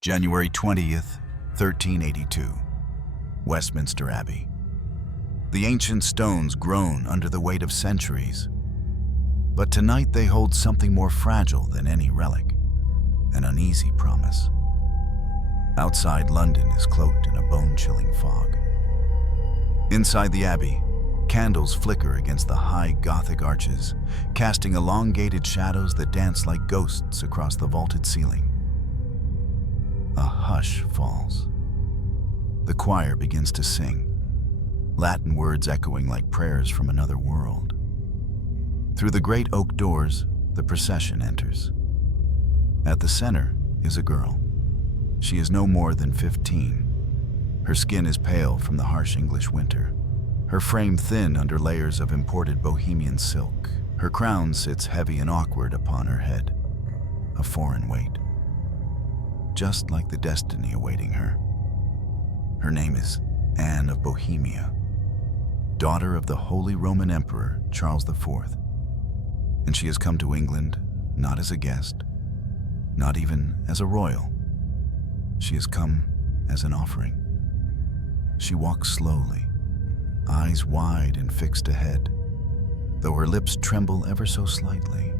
January 20th, 1382, Westminster Abbey. The ancient stones groan under the weight of centuries, but tonight they hold something more fragile than any relic, an uneasy promise. Outside, London is cloaked in a bone-chilling fog. Inside the Abbey, candles flicker against the high Gothic arches, casting elongated shadows that dance like ghosts across the vaulted ceiling. A hush falls. The choir begins to sing, Latin words echoing like prayers from another world. Through the great oak doors, the procession enters. At the center is a girl. She is no more than 15. Her skin is pale from the harsh English winter, her frame thin under layers of imported Bohemian silk. Her crown sits heavy and awkward upon her head, a foreign weight, just like the destiny awaiting her. Her name is Anne of Bohemia, daughter of the Holy Roman Emperor Charles IV, and she has come to England not as a guest, not even as a royal. She has come as an offering. She walks slowly, eyes wide and fixed ahead, though her lips tremble ever so slightly.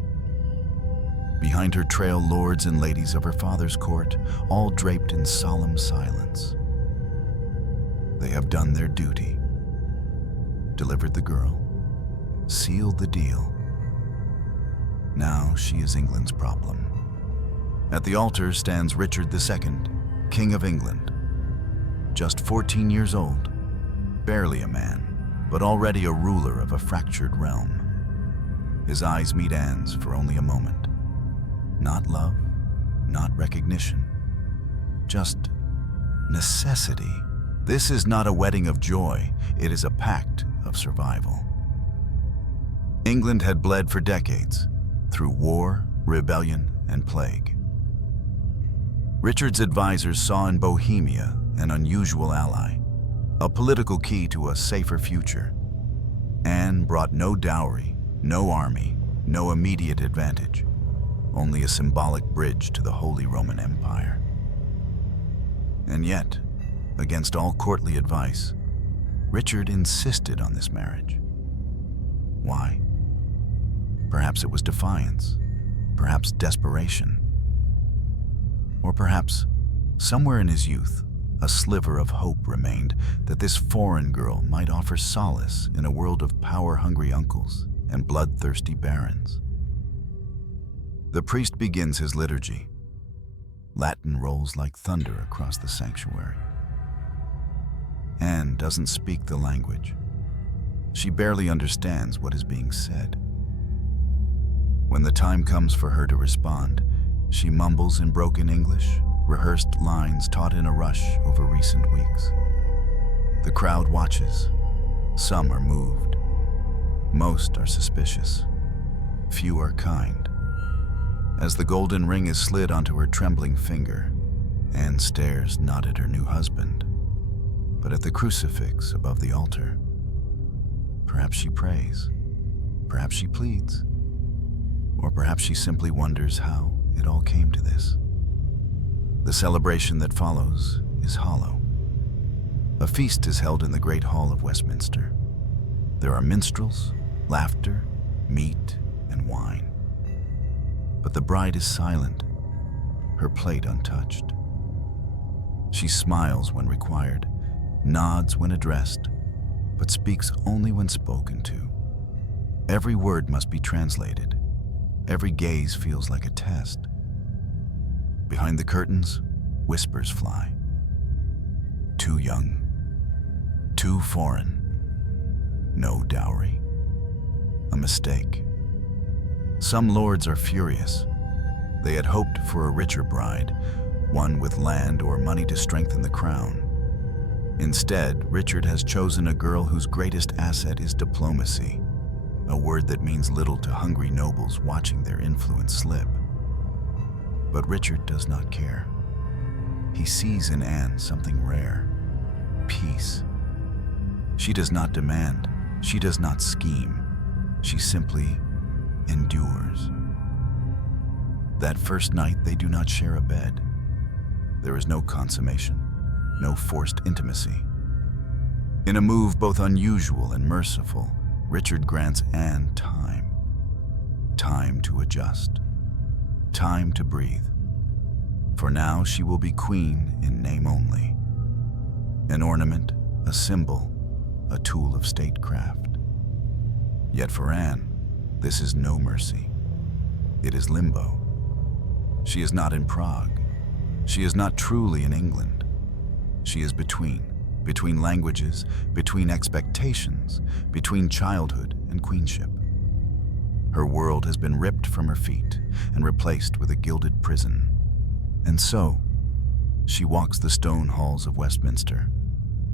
Behind her trail lords and ladies of her father's court, all draped in solemn silence. They have done their duty, delivered the girl, sealed the deal. Now she is England's problem. At the altar stands Richard II, King of England. Just 14 years old, barely a man, but already a ruler of a fractured realm. His eyes meet Anne's for only a moment. Not love, not recognition, just necessity. This is not a wedding of joy, it is a pact of survival. England had bled for decades, through war, rebellion, and plague. Richard's advisors saw in Bohemia an unusual ally, a political key to a safer future. Anne brought no dowry, no army, no immediate advantage, only a symbolic bridge to the Holy Roman Empire. And yet, against all courtly advice, Richard insisted on this marriage. Why? Perhaps it was defiance, perhaps desperation, or perhaps, somewhere in his youth, a sliver of hope remained that this foreign girl might offer solace in a world of power-hungry uncles and bloodthirsty barons. The priest begins his liturgy. Latin rolls like thunder across the sanctuary. Anne doesn't speak the language. She barely understands what is being said. When the time comes for her to respond, she mumbles in broken English, rehearsed lines taught in a rush over recent weeks. The crowd watches. Some are moved. Most are suspicious. Few are kind. As the golden ring is slid onto her trembling finger, Anne stares not at her new husband, but at the crucifix above the altar. Perhaps she prays, perhaps she pleads, or perhaps she simply wonders how it all came to this. The celebration that follows is hollow. A feast is held in the Great Hall of Westminster. There are minstrels, laughter, meat, and wine. But the bride is silent, her plate untouched. She smiles when required, nods when addressed, but speaks only when spoken to. Every word must be translated. Every gaze feels like a test. Behind the curtains, whispers fly. Too young, too foreign, no dowry, a mistake. Some lords are furious. They had hoped for a richer bride, one with land or money to strengthen the crown. Instead, Richard has chosen a girl whose greatest asset is diplomacy, a word that means little to hungry nobles watching their influence slip. But Richard does not care. He sees in Anne something rare, peace. She does not demand, she does not scheme, she simply endures. That first night, they do not share a bed. there is no consummation, no forced intimacy. In a move both unusual and merciful, Richard grants Anne time. Time to adjust. Time to breathe. For now she will be queen in name only. An ornament, a symbol, a tool of statecraft. Yet for Anne, this is no mercy. It is limbo. She is not in Prague. She is not truly in England. She is between languages, between expectations, between childhood and queenship. Her world has been ripped from her feet and replaced with a gilded prison. And so, she walks the stone halls of Westminster,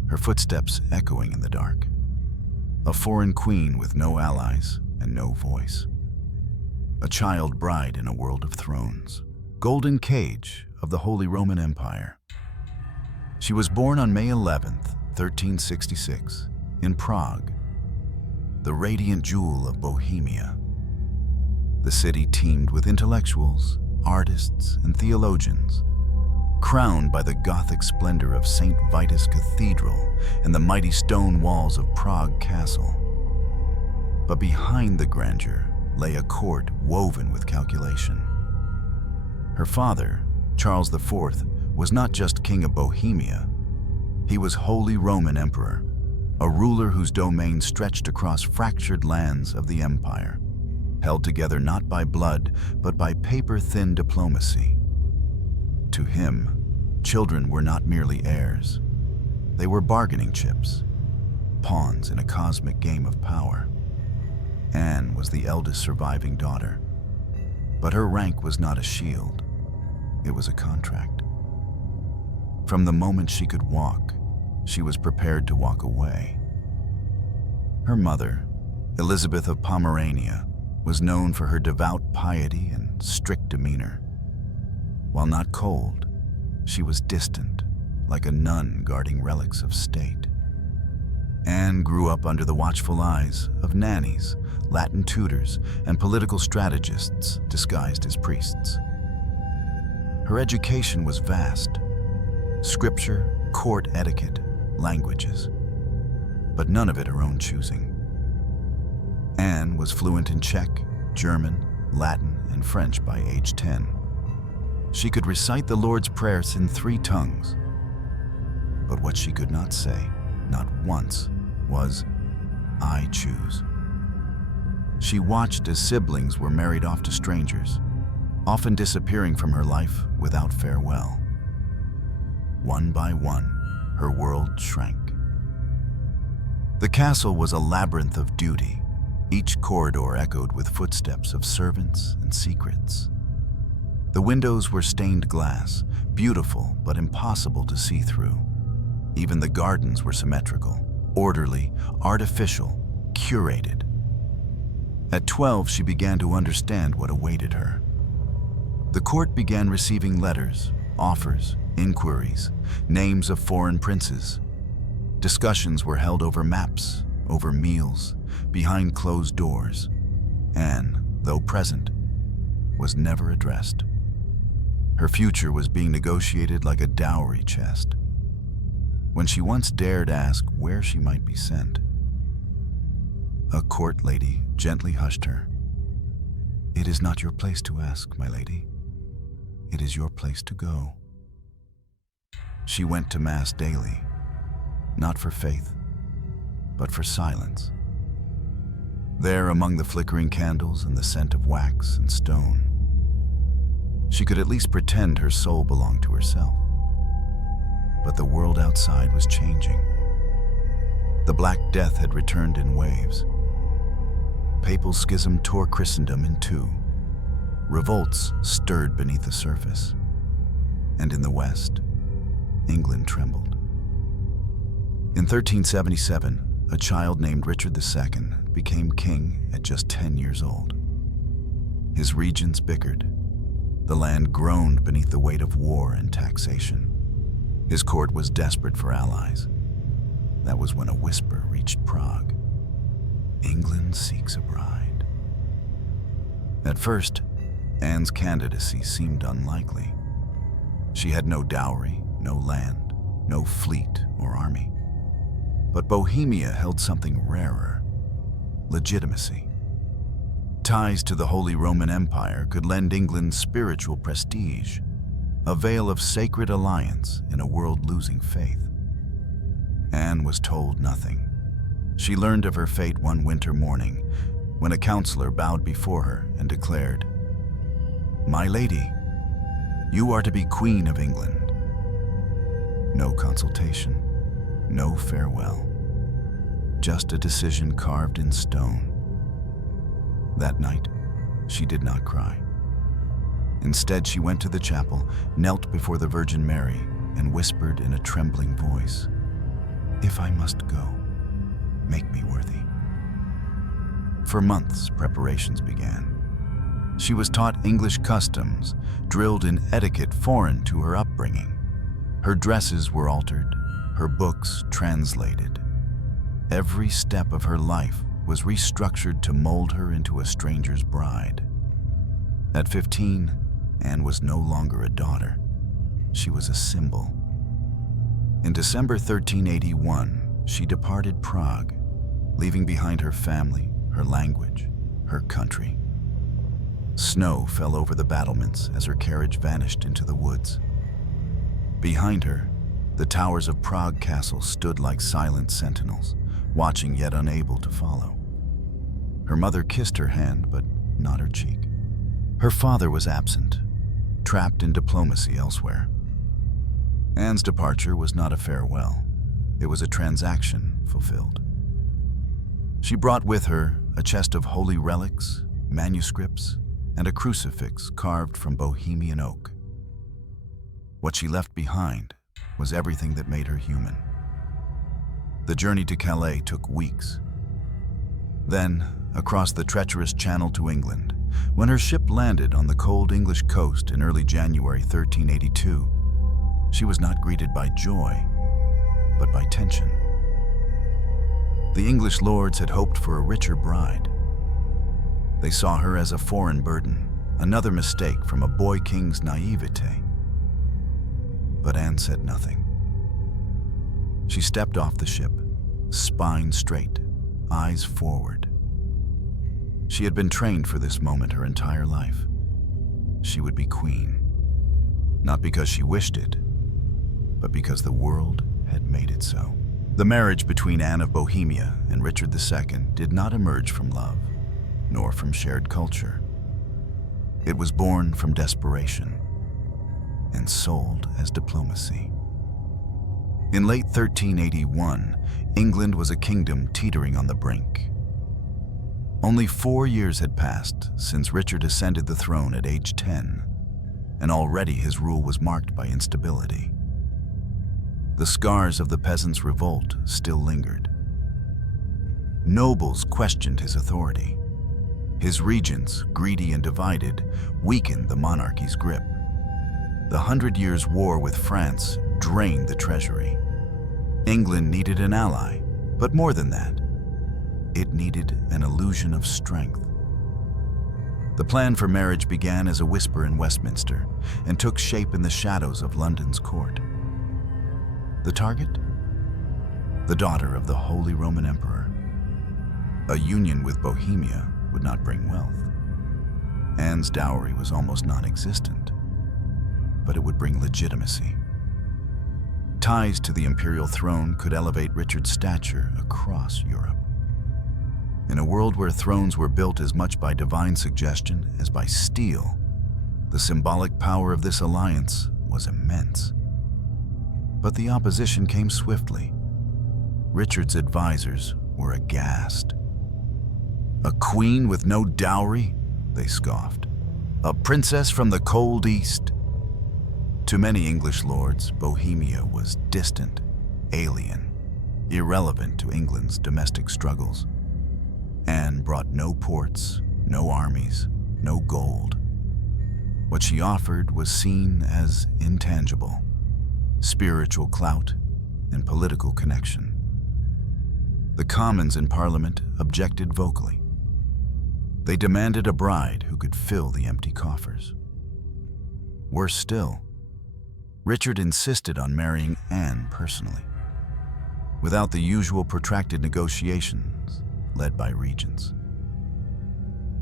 her footsteps echoing in the dark. A foreign queen with no allies and no voice. A child bride in a world of thrones. Golden cage of the Holy Roman Empire. She was born on May 11th, 1366, in Prague, the radiant jewel of Bohemia. The city teemed with intellectuals, artists, and theologians, crowned by the Gothic splendor of St. Vitus Cathedral and the mighty stone walls of Prague Castle. But behind the grandeur lay a court woven with calculation. Her father, Charles IV, was not just king of Bohemia. He was Holy Roman Emperor, a ruler whose domain stretched across fractured lands of the empire, held together not by blood, but by paper-thin diplomacy. To him, children were not merely heirs. They were bargaining chips, pawns in a cosmic game of power. Anne was the eldest surviving daughter, but her rank was not a shield. It was a contract. From the moment she could walk, she was prepared to walk away. Her mother, Elizabeth of Pomerania, was known for her devout piety and strict demeanor. While not cold, she was distant, like a nun guarding relics of state. Anne grew up under the watchful eyes of nannies, Latin tutors, and political strategists disguised as priests. Her education was vast: scripture, court etiquette, languages, but none of it her own choosing. Anne was fluent in Czech, German, Latin, and French by age 10. She could recite the Lord's Prayers in 3 tongues. But what she could not say, not once, was, "I choose." She watched as siblings were married off to strangers, often disappearing from her life without farewell. One by one, her world shrank. The castle was a labyrinth of duty. Each corridor echoed with footsteps of servants and secrets. The windows were stained glass, beautiful but impossible to see through. Even the gardens were symmetrical, orderly, artificial, curated. At 12, she began to understand what awaited her. The court began receiving letters, offers, inquiries, names of foreign princes. Discussions were held over maps, over meals, behind closed doors. Anne, though present, was never addressed. Her future was being negotiated like a dowry chest. When she once dared ask where she might be sent, a court lady gently hushed her. "It is not your place to ask, my lady. It is your place to go." She went to Mass daily, not for faith, but for silence. There, among the flickering candles and the scent of wax and stone, she could at least pretend her soul belonged to herself. But the world outside was changing. The Black Death had returned in waves. Papal schism tore Christendom in two. Revolts stirred beneath the surface. And in the West, England trembled. In 1377, a child named Richard II became king at just 10 years old. His regents bickered. The land groaned beneath the weight of war and taxation. His court was desperate for allies. That was when a whisper reached Prague. England seeks a bride. At first, Anne's candidacy seemed unlikely. She had no dowry, no land, no fleet or army. But Bohemia held something rarer: legitimacy. Ties to the Holy Roman Empire could lend England spiritual prestige, a veil of sacred alliance in a world losing faith. Anne was told nothing. She learned of her fate one winter morning when a counselor bowed before her and declared, "My lady, you are to be Queen of England." No consultation, no farewell, just a decision carved in stone. That night, she did not cry. Instead, she went to the chapel, knelt before the Virgin Mary, and whispered in a trembling voice, "If I must go, make me worthy." For months, preparations began. She was taught English customs, drilled in etiquette foreign to her upbringing. Her dresses were altered, her books translated. Every step of her life was restructured to mold her into a stranger's bride. At 15, Anne was no longer a daughter. She was a symbol. In December 1381, she departed Prague, leaving behind her family, her language, her country. Snow fell over the battlements as her carriage vanished into the woods. Behind her, the towers of Prague Castle stood like silent sentinels, watching yet unable to follow. Her mother kissed her hand, but not her cheek. Her father was absent, trapped in diplomacy elsewhere. Anne's departure was not a farewell. It was a transaction fulfilled. She brought with her a chest of holy relics, manuscripts, and a crucifix carved from Bohemian oak. What she left behind was everything that made her human. The journey to Calais took weeks. Then, across the treacherous channel to England, when her ship landed on the cold English coast in early January 1382, she was not greeted by joy, but by tension. The English lords had hoped for a richer bride. They saw her as a foreign burden, another mistake from a boy king's naivete. But Anne said nothing. She stepped off the ship, spine straight, eyes forward. She had been trained for this moment her entire life. She would be queen, not because she wished it, but because the world had made it so. The marriage between Anne of Bohemia and Richard II did not emerge from love, nor from shared culture. It was born from desperation and sold as diplomacy. In late 1381, England was a kingdom teetering on the brink. Only 4 years had passed since Richard ascended the throne at age 10, and already his rule was marked by instability. The scars of the peasants' revolt still lingered. Nobles questioned his authority. His regents, greedy and divided, weakened the monarchy's grip. The 100 Years' War with France drained the treasury. England needed an ally, but more than that, it needed an illusion of strength. The plan for marriage began as a whisper in Westminster and took shape in the shadows of London's court. The target? The daughter of the Holy Roman Emperor. A union with Bohemia would not bring wealth. Anne's dowry was almost non-existent, but it would bring legitimacy. Ties to the imperial throne could elevate Richard's stature across Europe. In a world where thrones were built as much by divine suggestion as by steel, the symbolic power of this alliance was immense. But the opposition came swiftly. Richard's advisors were aghast. "A queen with no dowry?" they scoffed. "A princess from the cold East?" To many English lords, Bohemia was distant, alien, irrelevant to England's domestic struggles. Anne brought no ports, no armies, no gold. What she offered was seen as intangible: spiritual clout and political connection. The Commons in Parliament objected vocally. They demanded a bride who could fill the empty coffers. Worse still, Richard insisted on marrying Anne personally, without the usual protracted negotiations led by regents.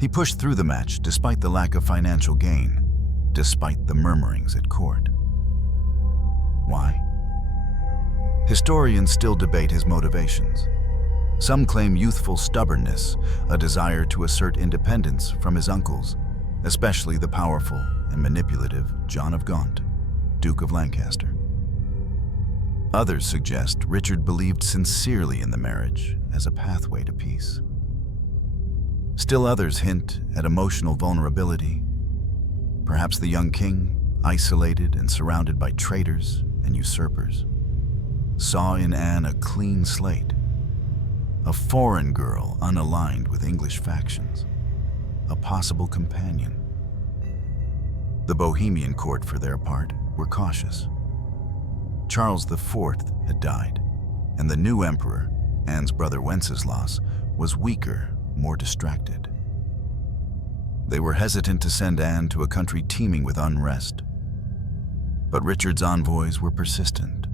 He pushed through the match despite the lack of financial gain, despite the murmurings at court. Why? Historians still debate his motivations. Some claim youthful stubbornness, a desire to assert independence from his uncles, especially the powerful and manipulative John of Gaunt, Duke of Lancaster. Others suggest Richard believed sincerely in the marriage as a pathway to peace. Still others hint at emotional vulnerability. Perhaps the young king, isolated and surrounded by traitors and usurpers, saw in Anne a clean slate, a foreign girl unaligned with English factions, a possible companion. The Bohemian court, for their part, were cautious. Charles IV had died, and the new emperor, Anne's brother Wenceslas, was weaker, more distracted. They were hesitant to send Anne to a country teeming with unrest. But Richard's envoys were persistent.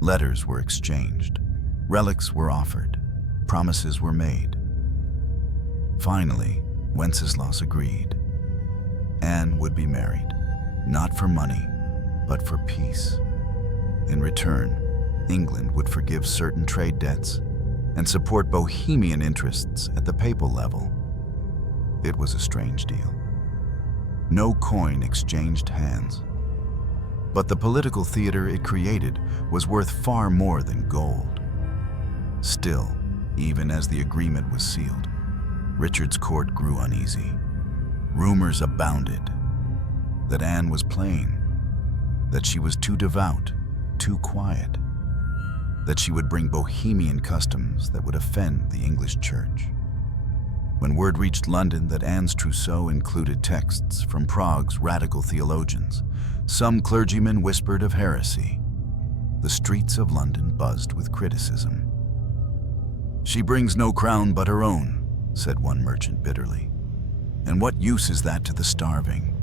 Letters were exchanged, relics were offered, promises were made. Finally, Wenceslas agreed. Anne would be married, not for money, but for peace. In return, England would forgive certain trade debts and support Bohemian interests at the papal level. It was a strange deal. No coin exchanged hands. But the political theater it created was worth far more than gold. Still, even as the agreement was sealed, Richard's court grew uneasy. Rumors abounded that Anne was plain, that she was too devout, too quiet, that she would bring Bohemian customs that would offend the English church. When word reached London that Anne's trousseau included texts from Prague's radical theologians, some clergymen whispered of heresy. The streets of London buzzed with criticism. "She brings no crown but her own," said one merchant bitterly. "And what use is that to the starving?"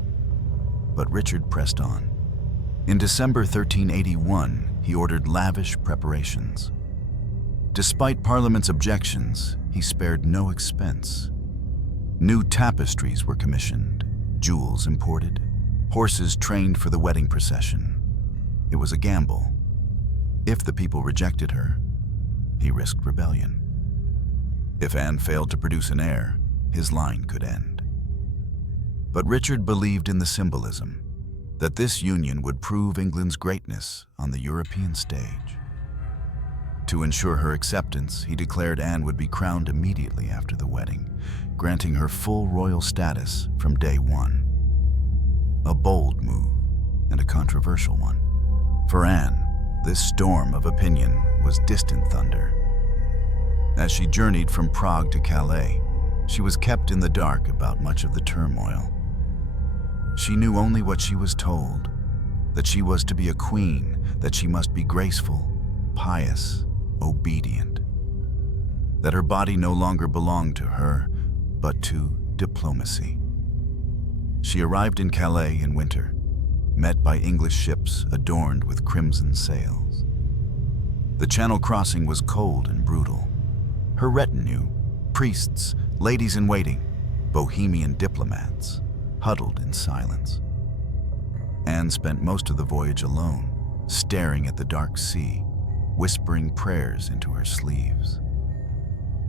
But Richard pressed on. In December 1381, he ordered lavish preparations. Despite Parliament's objections, he spared no expense. New tapestries were commissioned, jewels imported, horses trained for the wedding procession. It was a gamble. If the people rejected her, he risked rebellion. If Anne failed to produce an heir, his line could end. But Richard believed in the symbolism, that this union would prove England's greatness on the European stage. To ensure her acceptance, he declared Anne would be crowned immediately after the wedding, granting her full royal status from day one. A bold move, and a controversial one. For Anne, this storm of opinion was distant thunder. As she journeyed from Prague to Calais, she was kept in the dark about much of the turmoil. She knew only what she was told, that she was to be a queen, that she must be graceful, pious, obedient, that her body no longer belonged to her, but to diplomacy. She arrived in Calais in winter, met by English ships adorned with crimson sails. The Channel crossing was cold and brutal. Her retinue, priests, ladies-in-waiting, Bohemian diplomats, huddled in silence. Anne spent most of the voyage alone, staring at the dark sea, whispering prayers into her sleeves.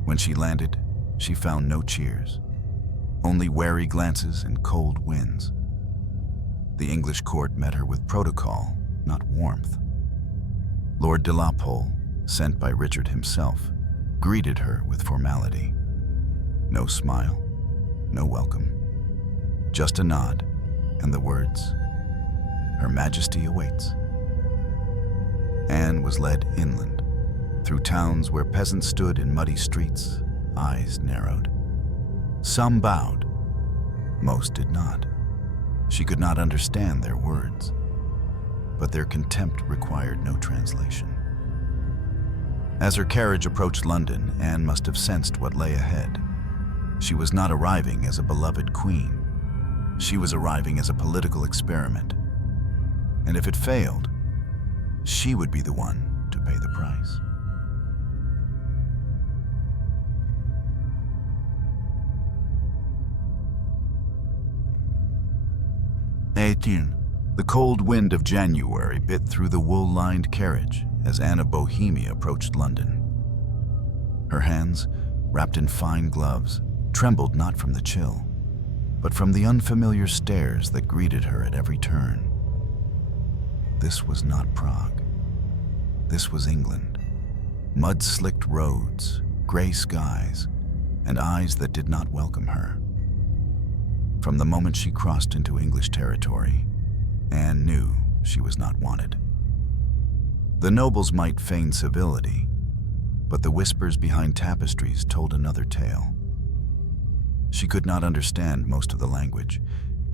When she landed, she found no cheers, only wary glances and cold winds. The English court met her with protocol, not warmth. Lord de la Pole, sent by Richard himself, greeted her with formality. No smile, no welcome. Just a nod and the words, "Her Majesty awaits." Anne was led inland, through towns where peasants stood in muddy streets, eyes narrowed. Some bowed, most did not. She could not understand their words, but their contempt required no translation. As her carriage approached London, Anne must have sensed what lay ahead. She was not arriving as a beloved queen. She was arriving as a political experiment. And if it failed, she would be the one to pay the price. The cold wind of January bit through the wool-lined carriage as Anne of Bohemia approached London. Her hands, wrapped in fine gloves, trembled not from the chill, but from the unfamiliar stares that greeted her at every turn. This was not Prague. This was England. Mud-slicked roads, gray skies, and eyes that did not welcome her. From the moment she crossed into English territory, Anne knew she was not wanted. The nobles might feign civility, but the whispers behind tapestries told another tale. She could not understand most of the language.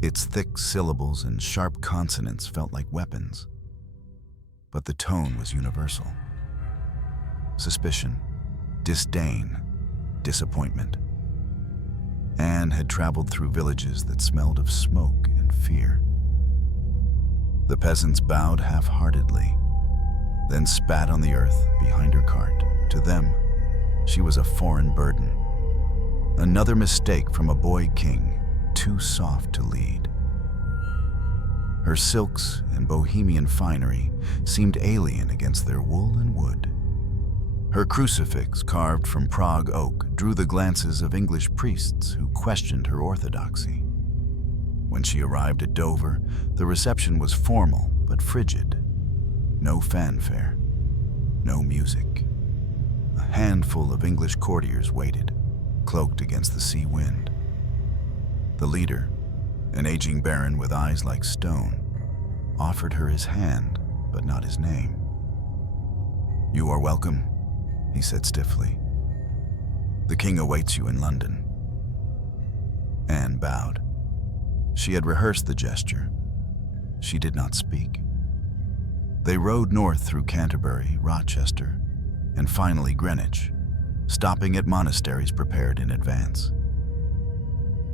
Its thick syllables and sharp consonants felt like weapons. But the tone was universal. Suspicion, disdain, disappointment. Anne had traveled through villages that smelled of smoke and fear. The peasants bowed half-heartedly, then spat on the earth behind her cart. To them, she was a foreign burden. Another mistake from a boy king, too soft to lead. Her silks and Bohemian finery seemed alien against their wool and wood. Her crucifix, carved from Prague oak, drew the glances of English priests who questioned her orthodoxy. When she arrived at Dover, the reception was formal but frigid. No fanfare, no music. A handful of English courtiers waited, cloaked against the sea wind. The leader, an aging baron with eyes like stone, offered her his hand, but not his name. "You are welcome," he said stiffly. "The king awaits you in London." Anne bowed. She had rehearsed the gesture. She did not speak. They rode north through Canterbury, Rochester, and finally Greenwich, stopping at monasteries prepared in advance.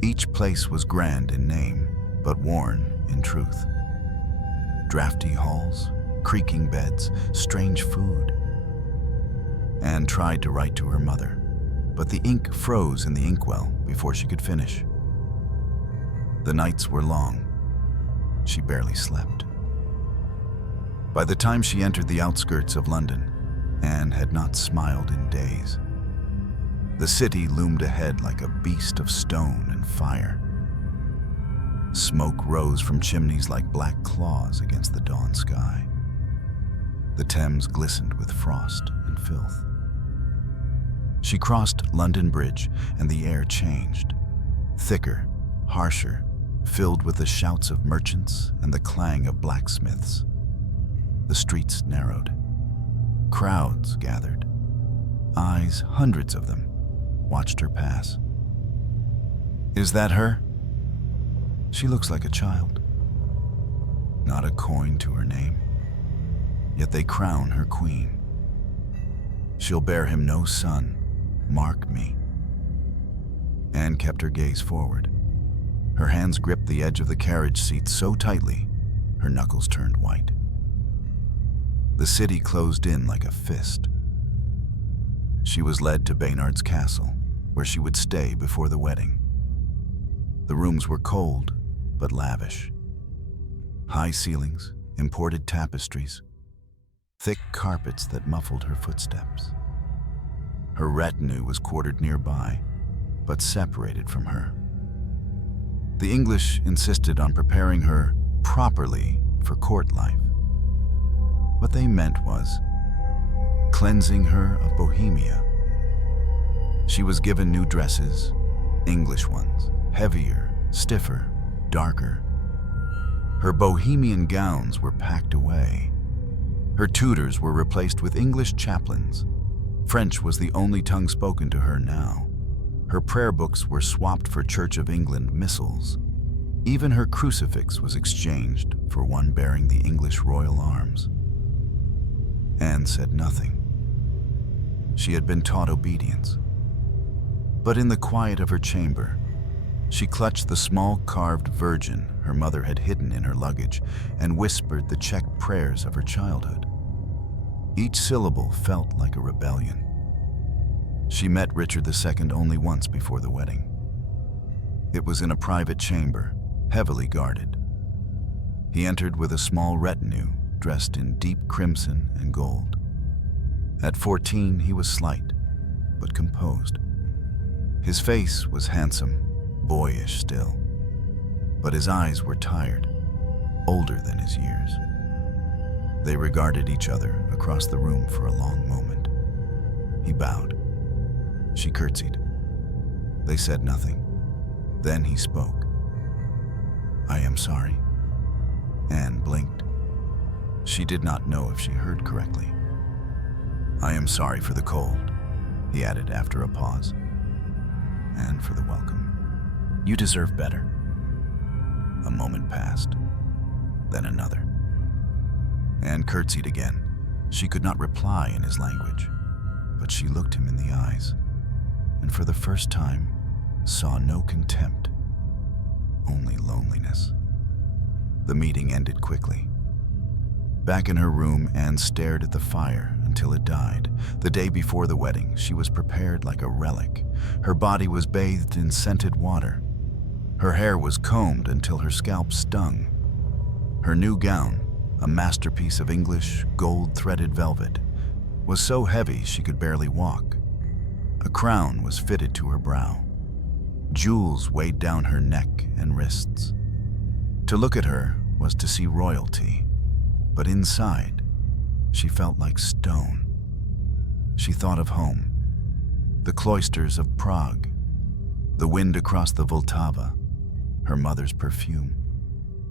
Each place was grand in name, but worn in truth. Drafty halls, creaking beds, strange food. Anne tried to write to her mother, but the ink froze in the inkwell before she could finish. The nights were long. She barely slept. By the time she entered the outskirts of London, Anne had not smiled in days. The city loomed ahead like a beast of stone and fire. Smoke rose from chimneys like black claws against the dawn sky. The Thames glistened with frost and filth. She crossed London Bridge, and the air changed. Thicker, harsher, filled with the shouts of merchants and the clang of blacksmiths. The streets narrowed. Crowds gathered. Eyes, hundreds of them, watched her pass. "Is that her? She looks like a child." Not a coin to her name. Yet they crown her queen. "She'll bear him no son, mark me." Anne kept her gaze forward. Her hands gripped the edge of the carriage seat so tightly, her knuckles turned white. The city closed in like a fist. She was led to Baynard's castle, where she would stay before the wedding. The rooms were cold, but lavish. High ceilings, imported tapestries, thick carpets that muffled her footsteps. Her retinue was quartered nearby, but separated from her. The English insisted on preparing her properly for court life. What they meant was cleansing her of Bohemia. She was given new dresses, English ones, heavier, stiffer, darker. Her Bohemian gowns were packed away. Her tutors were replaced with English chaplains. French was the only tongue spoken to her now. Her prayer books were swapped for Church of England missals. Even her crucifix was exchanged for one bearing the English royal arms. Anne said nothing. She had been taught obedience. But in the quiet of her chamber, She clutched the small carved virgin her mother had hidden in her luggage and whispered the checked prayers of her childhood. Each syllable felt like a rebellion. She met Richard II only once before the wedding. It was in a private chamber, heavily guarded. He entered with a small retinue dressed in deep crimson and gold. At 14, he was slight, but composed. His face was handsome, boyish still, but his eyes were tired, older than his years. They regarded each other across the room for a long moment. He bowed. She curtsied. They said nothing. Then he spoke. "I am sorry." Anne blinked. She did not know if she heard correctly. "I am sorry for the cold," he added after a pause, "and for the welcome. You deserve better." A moment passed, then another. Anne curtsied again. She could not reply in his language, but she looked him in the eyes, and for the first time saw no contempt, only loneliness. The meeting ended quickly. Back in her room, Anne stared at the fire until it died. The day before the wedding, she was prepared like a relic. Her body was bathed in scented water. Her hair was combed until her scalp stung. Her new gown, a masterpiece of English gold-threaded velvet, was so heavy she could barely walk. A crown was fitted to her brow. Jewels weighed down her neck and wrists. To look at her was to see royalty, but inside, she felt like stone. She thought of home, the cloisters of Prague, the wind across the Vltava, her mother's perfume,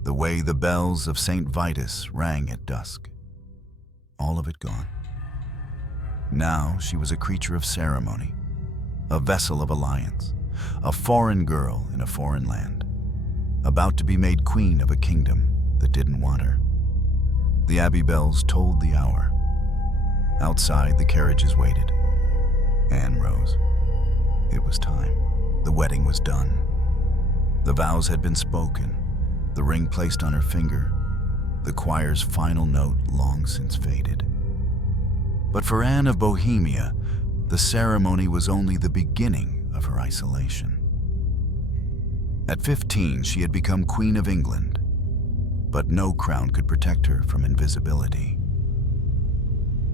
the way the bells of St. Vitus rang at dusk. All of it gone. Now she was a creature of ceremony, a vessel of alliance, a foreign girl in a foreign land, about to be made queen of a kingdom that didn't want her. The abbey bells tolled the hour. Outside, the carriages waited. Anne rose. It was time. The wedding was done. The vows had been spoken, the ring placed on her finger, the choir's final note long since faded. But for Anne of Bohemia, the ceremony was only the beginning of her isolation. At 15, she had become Queen of England, but no crown could protect her from invisibility.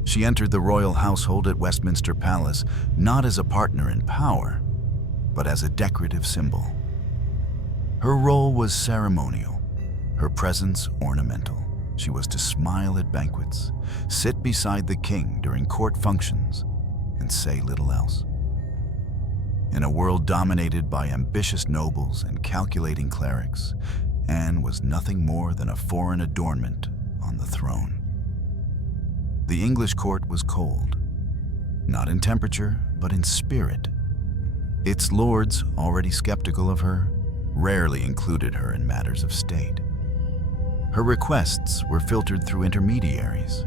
She entered the royal household at Westminster Palace not as a partner in power, but as a decorative symbol. Her role was ceremonial, her presence ornamental. She was to smile at banquets, sit beside the king during court functions, and say little else. In a world dominated by ambitious nobles and calculating clerics, Anne was nothing more than a foreign adornment on the throne. The English court was cold, not in temperature, but in spirit. Its lords, already skeptical of her, rarely included her in matters of state. Her requests were filtered through intermediaries.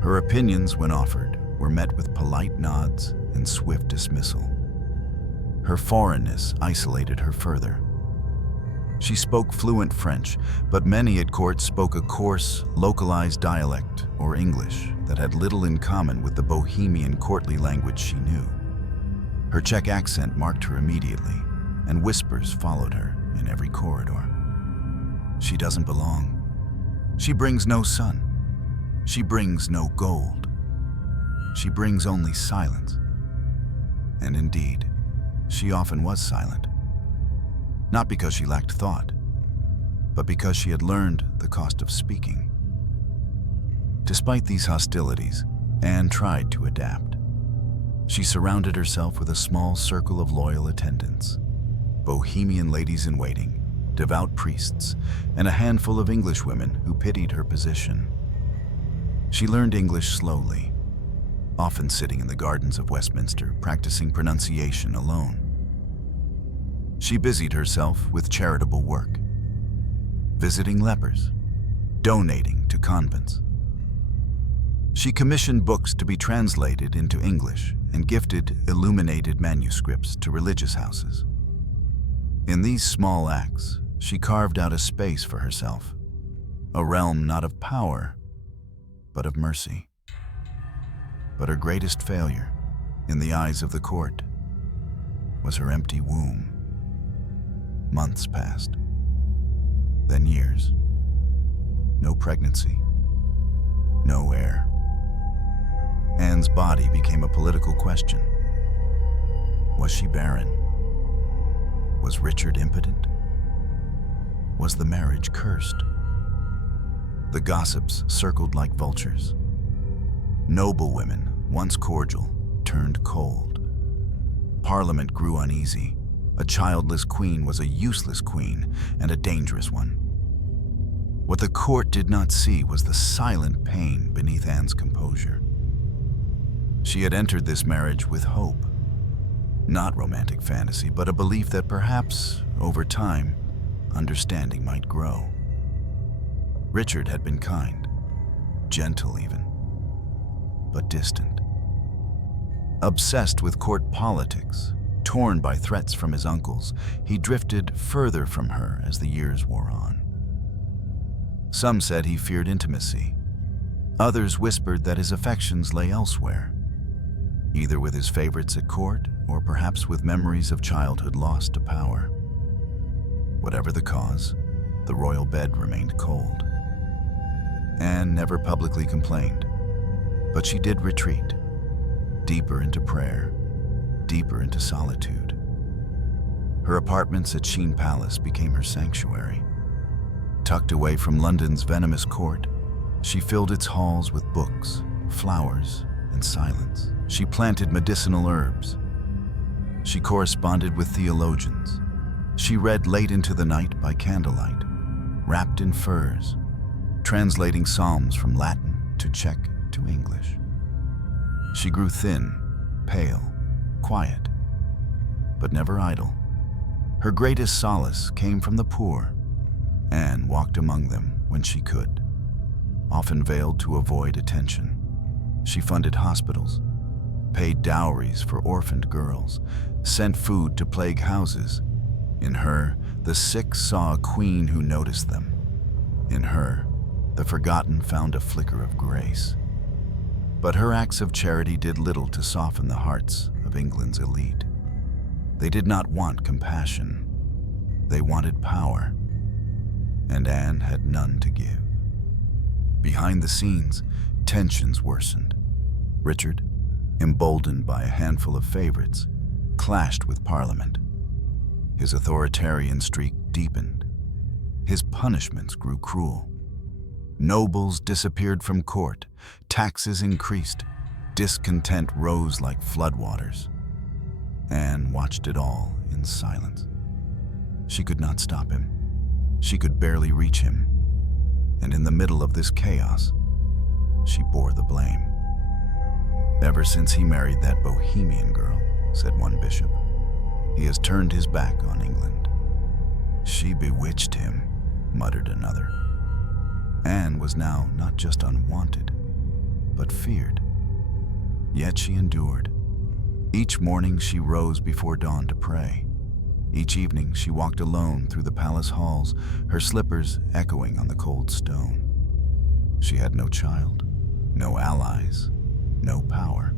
Her opinions, when offered, were met with polite nods and swift dismissal. Her foreignness isolated her further. She spoke fluent French, but many at court spoke a coarse, localized dialect or English that had little in common with the Bohemian courtly language she knew. Her Czech accent marked her immediately, and whispers followed her in every corridor. She doesn't belong. She brings no sun. She brings no gold. She brings only silence. And indeed, she often was silent. Not because she lacked thought, but because she had learned the cost of speaking. Despite these hostilities, Anne tried to adapt. She surrounded herself with a small circle of loyal attendants, Bohemian ladies-in-waiting, devout priests, and a handful of English women who pitied her position. She learned English slowly, often sitting in the gardens of Westminster, practicing pronunciation alone. She busied herself with charitable work, visiting lepers, donating to convents. She commissioned books to be translated into English and gifted illuminated manuscripts to religious houses. In these small acts, she carved out a space for herself, a realm not of power, but of mercy. But her greatest failure, in the eyes of the court, was her empty womb. Months passed, then years. No pregnancy, no heir. Anne's body became a political question. Was she barren? Was Richard impotent? Was the marriage cursed? The gossips circled like vultures. Noble women, once cordial, turned cold. Parliament grew uneasy. A childless queen was a useless queen and a dangerous one. What the court did not see was the silent pain beneath Anne's composure. She had entered this marriage with hope. Not romantic fantasy, but a belief that perhaps, over time, understanding might grow. Richard had been kind, gentle even, but distant. Obsessed with court politics, torn by threats from his uncles, he drifted further from her as the years wore on. Some said he feared intimacy. Others whispered that his affections lay elsewhere, either with his favorites at court or perhaps with memories of childhood lost to power. Whatever the cause, the royal bed remained cold. Anne never publicly complained, but she did retreat, deeper into prayer, deeper into solitude. Her apartments at Sheen Palace became her sanctuary. Tucked away from London's venomous court, she filled its halls with books, flowers, and silence. She planted medicinal herbs. She corresponded with theologians. She read late into the night by candlelight, wrapped in furs, translating psalms from Latin to Czech to English. She grew thin, pale, quiet, but never idle. Her greatest solace came from the poor. Anne walked among them when she could, often veiled to avoid attention. She funded hospitals, paid dowries for orphaned girls, sent food to plague houses. In her, the sick saw a queen who noticed them. In her, the forgotten found a flicker of grace. But her acts of charity did little to soften the hearts of England's elite. They did not want compassion. They wanted power, and Anne had none to give. Behind the scenes, tensions worsened. Richard, emboldened by a handful of favorites, clashed with Parliament. His authoritarian streak deepened. His punishments grew cruel. Nobles disappeared from court, taxes increased, discontent rose like floodwaters. Anne watched it all in silence. She could not stop him. She could barely reach him. And in the middle of this chaos, she bore the blame. "Ever since he married that Bohemian girl," said one bishop, "he has turned his back on England." "She bewitched him," muttered another. Anne was now not just unwanted, but feared. Yet she endured. Each morning she rose before dawn to pray. Each evening she walked alone through the palace halls, her slippers echoing on the cold stone. She had no child, no allies, no power.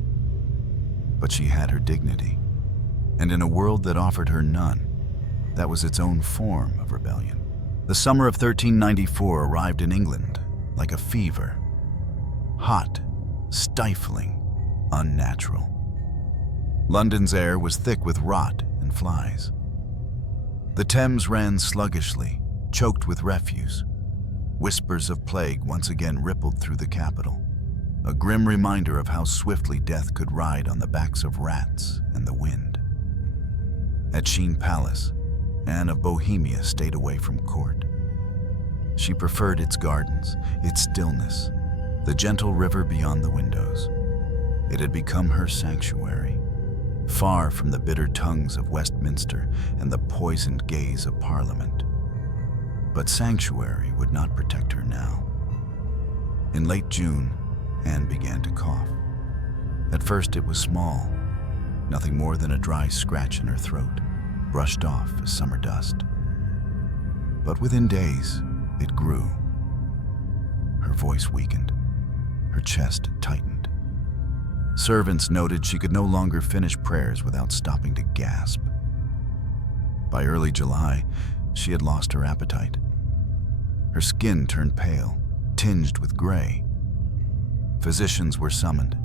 But she had her dignity, and in a world that offered her none, that was its own form of rebellion. The summer of 1394 arrived in England like a fever. Hot, stifling, unnatural. London's air was thick with rot and flies. The Thames ran sluggishly, choked with refuse. Whispers of plague once again rippled through the capital, a grim reminder of how swiftly death could ride on the backs of rats and the wind. At Sheen Palace, Anne of Bohemia stayed away from court. She preferred its gardens, its stillness, the gentle river beyond the windows. It had become her sanctuary, far from the bitter tongues of Westminster and the poisoned gaze of Parliament. But sanctuary would not protect her now. In late June, Anne began to cough. At first it was small, nothing more than a dry scratch in her throat. brushed off as summer dust. But within days, it grew. Her voice weakened. Her chest tightened. Servants noted she could no longer finish prayers without stopping to gasp. By early July, she had lost her appetite. Her skin turned pale, tinged with gray. Physicians were summoned.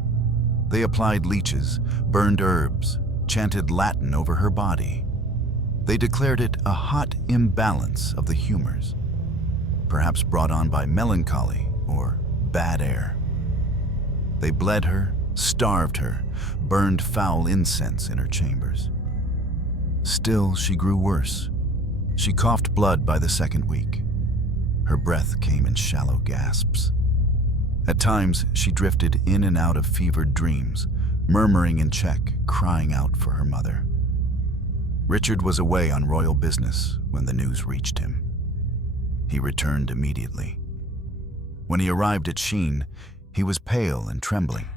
They applied leeches, burned herbs, chanted Latin over her body. They declared it a hot imbalance of the humors, perhaps brought on by melancholy or bad air. They bled her, starved her, burned foul incense in her chambers. Still, she grew worse. She coughed blood by the second week. Her breath came in shallow gasps. At times, she drifted in and out of fevered dreams, murmuring in Czech, crying out for her mother. Richard was away on royal business when the news reached him. He returned immediately. When he arrived at Sheen, he was pale and trembling.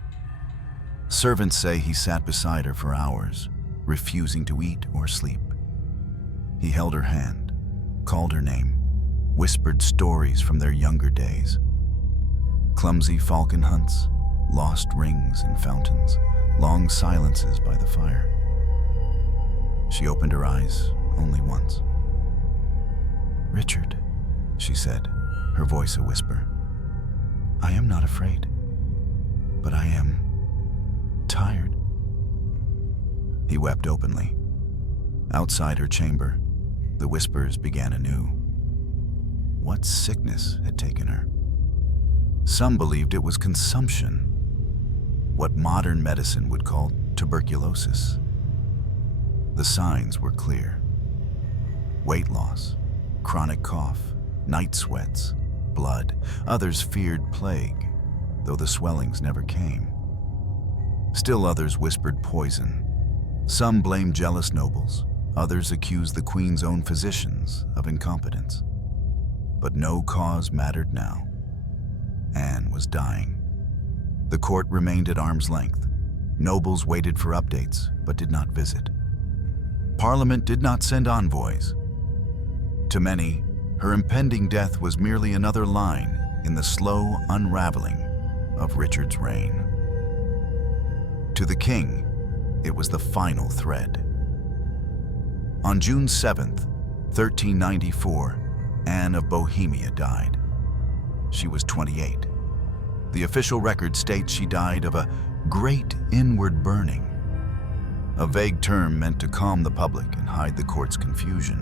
Servants say he sat beside her for hours, refusing to eat or sleep. He held her hand, called her name, whispered stories from their younger days. Clumsy falcon hunts, lost rings in fountains, long silences by the fire. She opened her eyes only once. "Richard," she said, her voice a whisper, "I am not afraid, but I am tired." He wept openly. Outside her chamber, the whispers began anew. What sickness had taken her? Some believed it was consumption, what modern medicine would call tuberculosis. The signs were clear. Weight loss, chronic cough, night sweats, blood. Others feared plague, though the swellings never came. Still others whispered poison. Some blamed jealous nobles. Others accused the Queen's own physicians of incompetence. But no cause mattered now. Anne was dying. The court remained at arm's length. Nobles waited for updates, but did not visit. Parliament did not send envoys. To many, her impending death was merely another line in the slow unraveling of Richard's reign. To the king, it was the final thread. On June 7th, 1394, Anne of Bohemia died. She was 28. The official record states she died of a great inward burning, a vague term meant to calm the public and hide the court's confusion.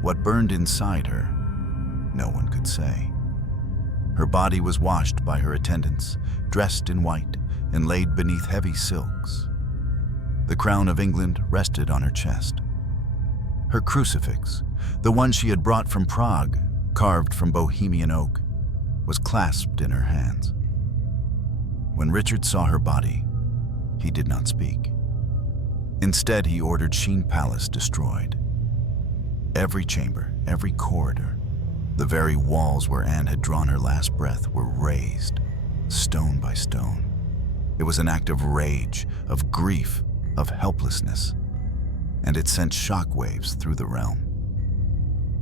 What burned inside her, no one could say. Her body was washed by her attendants, dressed in white and laid beneath heavy silks. The crown of England rested on her chest. Her crucifix, the one she had brought from Prague, carved from Bohemian oak, was clasped in her hands. When Richard saw her body, he did not speak. Instead, he ordered Sheen Palace destroyed. Every chamber, every corridor, the very walls where Anne had drawn her last breath were razed, stone by stone. It was an act of rage, of grief, of helplessness, and it sent shockwaves through the realm.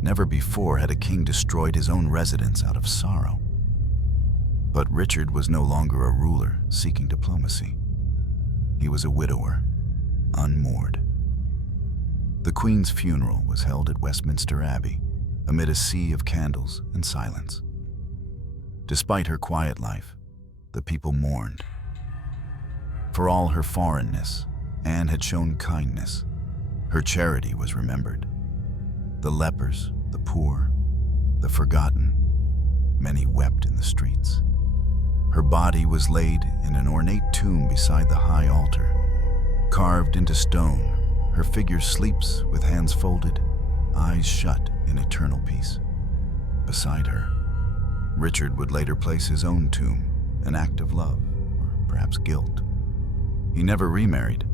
Never before had a king destroyed his own residence out of sorrow. But Richard was no longer a ruler seeking diplomacy. He was a widower, unmoored. The Queen's funeral was held at Westminster Abbey, amid a sea of candles and silence. Despite her quiet life, the people mourned. For all her foreignness, Anne had shown kindness. Her charity was remembered. The lepers, the poor, the forgotten, many wept in the streets. Her body was laid in an ornate tomb beside the high altar. Carved into stone, her figure sleeps with hands folded, eyes shut in eternal peace. Beside her, Richard would later place his own tomb, an act of love, or perhaps guilt. He never remarried.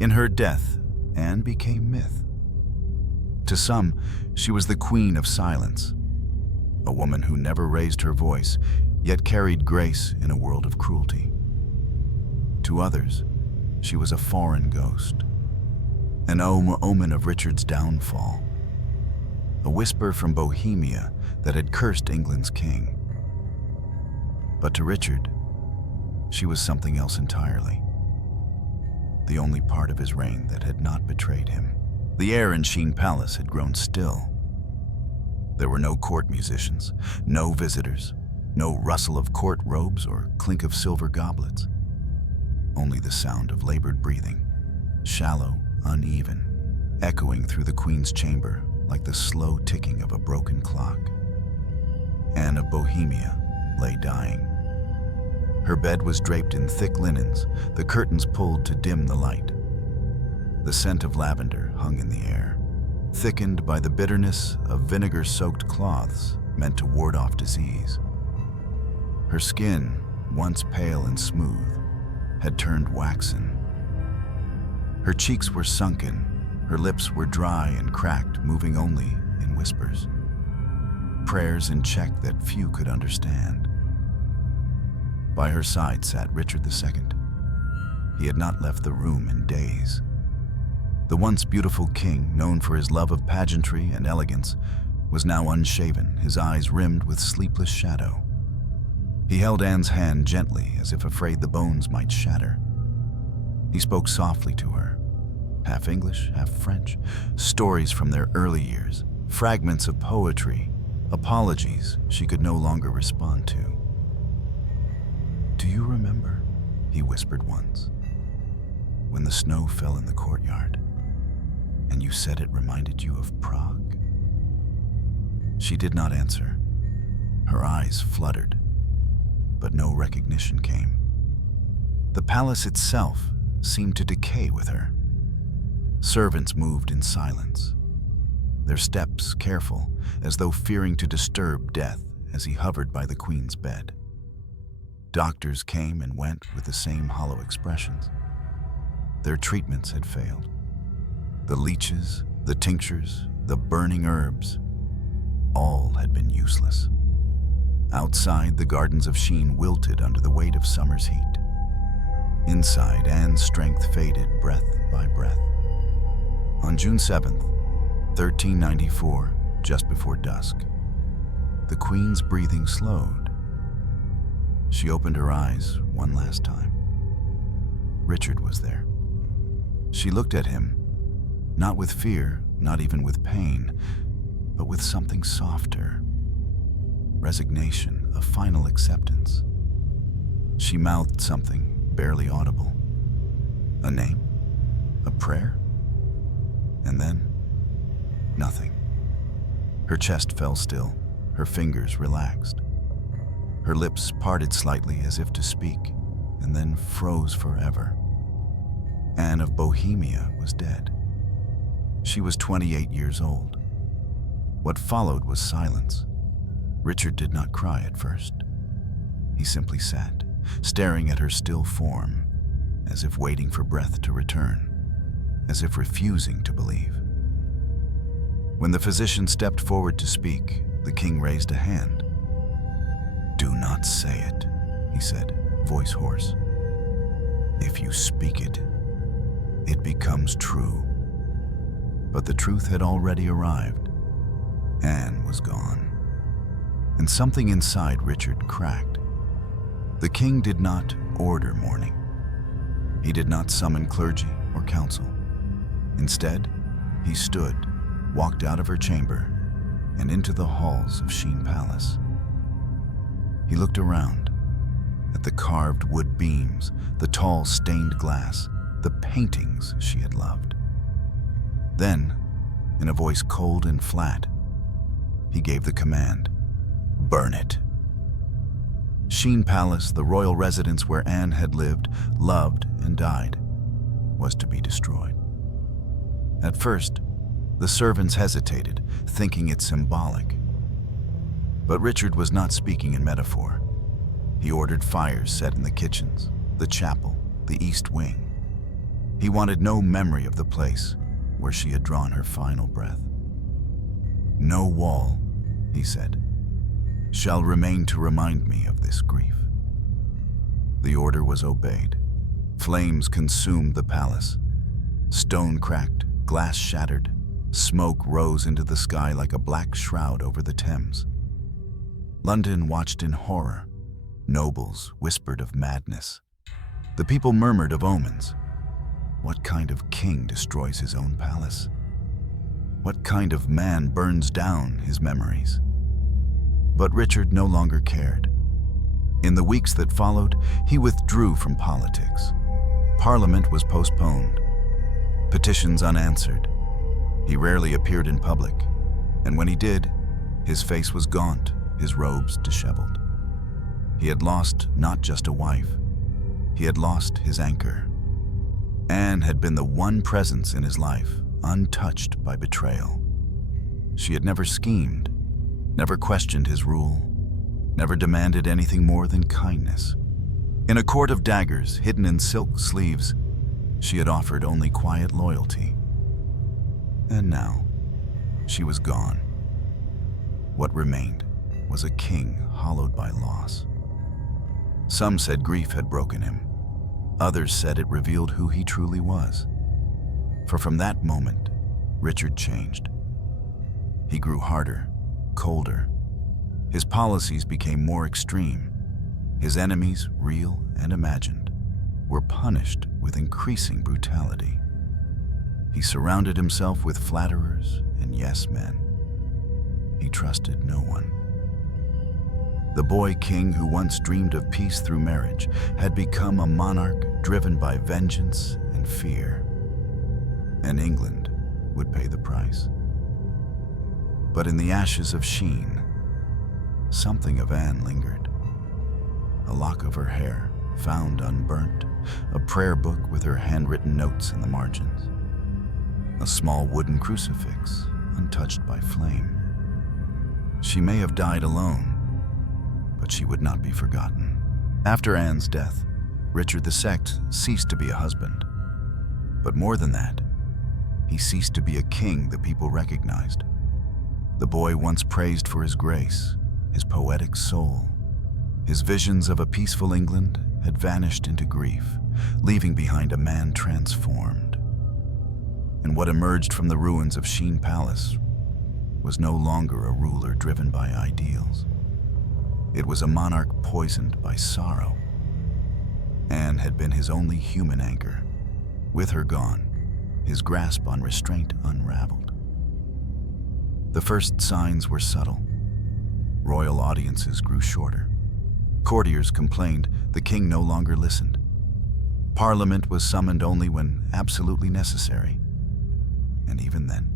In her death, Anne became myth. To some, she was the queen of silence, a woman who never raised her voice, yet carried grace in a world of cruelty. To others, she was a foreign ghost, an omen of Richard's downfall, a whisper from Bohemia that had cursed England's king. But to Richard, she was something else entirely. The only part of his reign that had not betrayed him. The air in Sheen Palace had grown still. There were no court musicians, no visitors, no rustle of court robes or clink of silver goblets. Only the sound of labored breathing, shallow, uneven, echoing through the Queen's chamber like the slow ticking of a broken clock. Anne of Bohemia lay dying. Her bed was draped in thick linens, the curtains pulled to dim the light. The scent of lavender hung in the air, thickened by the bitterness of vinegar-soaked cloths meant to ward off disease. Her skin, once pale and smooth, had turned waxen. Her cheeks were sunken, her lips were dry and cracked, moving only in whispers. Prayers in Czech that few could understand. By her side sat Richard II. He had not left the room in days. The once beautiful king, known for his love of pageantry and elegance, was now unshaven, his eyes rimmed with sleepless shadow. He held Anne's hand gently, as if afraid the bones might shatter. He spoke softly to her, half English, half French, stories from their early years, fragments of poetry, apologies she could no longer respond to. "Do you remember," he whispered once, "when the snow fell in the courtyard, and you said it reminded you of Prague?" She did not answer. Her eyes fluttered, but no recognition came. The palace itself seemed to decay with her. Servants moved in silence, their steps careful, as though fearing to disturb death as he hovered by the Queen's bed. Doctors came and went with the same hollow expressions. Their treatments had failed. The leeches, the tinctures, the burning herbs, all had been useless. Outside, the gardens of Sheen wilted under the weight of summer's heat. Inside, Anne's strength faded breath by breath. On June 7th, 1394, just before dusk, the Queen's breathing slowed. She opened her eyes one last time. Richard was there. She looked at him, not with fear, not even with pain, but with something softer. Resignation, a final acceptance. She mouthed something barely audible. A name? A prayer? And then, nothing. Her chest fell still, her fingers relaxed. Her lips parted slightly as if to speak, and then froze forever. Anne of Bohemia was dead. She was 28 years old. What followed was silence. Richard did not cry at first. He simply sat, staring at her still form, as if waiting for breath to return, as if refusing to believe. When the physician stepped forward to speak, the king raised a hand. "Do not say it," he said, voice hoarse. "If you speak it, it becomes true." But the truth had already arrived. Anne was gone. And something inside Richard cracked. The king did not order mourning. He did not summon clergy or council. Instead, he stood, walked out of her chamber, and into the halls of Sheen Palace. He looked around, at the carved wood beams, the tall stained glass, the paintings she had loved. Then, in a voice cold and flat, he gave the command, "Burn it." Sheen Palace, the royal residence where Anne had lived, loved, and died, was to be destroyed. At first, the servants hesitated, thinking it symbolic. But Richard was not speaking in metaphor. He ordered fires set in the kitchens, the chapel, the east wing. He wanted no memory of the place where she had drawn her final breath. "No wall," he said, "shall remain to remind me of this grief." The order was obeyed. Flames consumed the palace. Stone cracked, glass shattered, smoke rose into the sky like a black shroud over the Thames. London watched in horror. Nobles whispered of madness. The people murmured of omens. What kind of king destroys his own palace? What kind of man burns down his memories? But Richard no longer cared. In the weeks that followed, he withdrew from politics. Parliament was postponed, petitions unanswered. He rarely appeared in public, and when he did, his face was gaunt, his robes disheveled. He had lost not just a wife, he had lost his anchor. Anne had been the one presence in his life untouched by betrayal. She had never schemed, never questioned his rule, never demanded anything more than kindness. In a court of daggers hidden in silk sleeves, she had offered only quiet loyalty. And now, she was gone. What remained was a king hollowed by loss. Some said grief had broken him. Others said it revealed who he truly was. For from that moment, Richard changed. He grew harder, colder. His policies became more extreme. His enemies, real and imagined, were punished with increasing brutality. He surrounded himself with flatterers and yes-men. He trusted no one. The boy king who once dreamed of peace through marriage had become a monarch driven by vengeance and fear. And England would pay the price. But in the ashes of Sheen, something of Anne lingered. A lock of her hair, found unburnt, a prayer book with her handwritten notes in the margins, a small wooden crucifix untouched by flame. She may have died alone, but she would not be forgotten. After Anne's death, Richard II ceased to be a husband. But more than that, he ceased to be a king the people recognized. The boy once praised for his grace, his poetic soul. His visions of a peaceful England had vanished into grief, leaving behind a man transformed. And what emerged from the ruins of Sheen Palace was no longer a ruler driven by ideals. It was a monarch poisoned by sorrow. Anne had been his only human anchor. With her gone, his grasp on restraint unraveled. The first signs were subtle. Royal audiences grew shorter. Courtiers complained the king no longer listened. Parliament was summoned only when absolutely necessary. And even then,